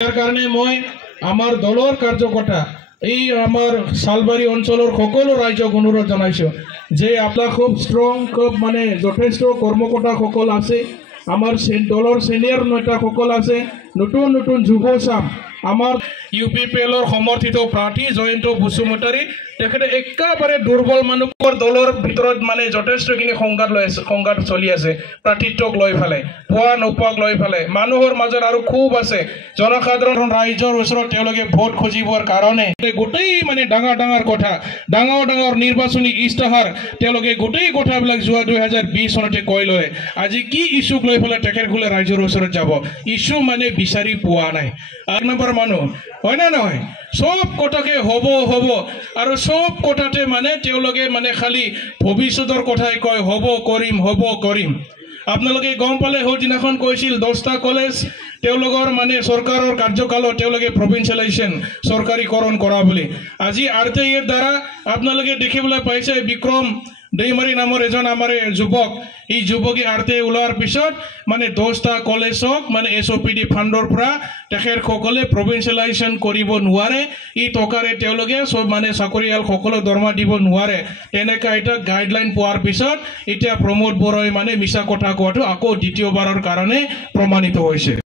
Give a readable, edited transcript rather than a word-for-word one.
ইয়াৰ কাৰণে মই আমাৰ দলৰ কাৰ্যকৰ্তা এই আমাৰ শালবাৰী অঞ্চলৰ সকলো ৰাইজক অনুৰোধ জনাইছোঁ যে আপোনাক খুব ষ্ট্ৰং খুব মানে যথেষ্ট কৰ্মকৰ্তাসকল আছে, আমাৰ দলৰ সিনিয়ৰ নেতাসকল আছে, নতুন নতুন যুৱ চাম আমাৰ UPPLৰ সমৰ্থিত প্ৰাৰ্থী জয়ন্ত বসুমতাৰী তেখেতে একেবাৰে দুৰ্বল মানুহৰ দলৰ ভিতৰত মানে যথেষ্টখিনি সংঘাত চলি আছে প্ৰাৰ্থীত্বক লৈ ফালে পোৱা নোপোৱাক লৈ ফালে মানুহৰ মাজত আৰু খুব আছে জনসাধাৰণ ৰাইজৰ ওচৰত তেওঁলোকে ভোট খুজিবৰ কাৰণে গোটেই মানে ডাঙৰ কথা ডাঙৰ নিৰ্বাচনী ইস্তাহাৰ তেওঁলোকে গোটেই কথাবিলাক যোৱা 2020 চনতে কৈ লয় আজি কি ইস্যুক লৈ ফালে তেখেতসকলে ৰাইজৰ ওচৰত যাব ইস্যু মানে বিচাৰি পোৱা নাই এক নম্বৰ মানুহ হয় না নহয় সব কথাকে হ'ব আৰু সব কথাতে মানে তেওঁলোকে মানে খালি ভৱিষ্যতৰ কথাই কয় হ'ব কৰিম আপোনালোকে গম পালে হদিনাখন কৈছিল 10টা কলেজ তেওঁলোকৰ মানে চৰকাৰৰ কাৰ্যকালত তেওঁলোকে প্ৰভিন্সিয়েলাইজেশ্যন চৰকাৰীকৰণ কৰা বুলি আজি RTIৰ দ্বাৰা আপোনালোকে দেখিবলৈ পাইছে বিক্ৰম দেইমাৰী নামৰ এজন আমাৰ যুৱক এই যুৱকে RTI ওলোৱাৰ পিছত মানে 10টা কলেজক মানে SOPD ফাণ্ডৰ পৰা তেখেতসকলে প্ৰভিন্সিয়েলাইজেশ্যন কৰিব নোৱাৰে এই টকাৰে তেওঁলোকে সব মানে চাকৰিয়াল সকলো দৰমহা দিব নোৱাৰে এনেকা এটা গাইডলাইন পোৱাৰ পিছত এতিয়া প্ৰমোদ বৰাই মানে মিছা কথা কোৱাটো আকৌ দ্বিতীয়বাৰৰ কাৰণে প্ৰমাণিত হৈছে।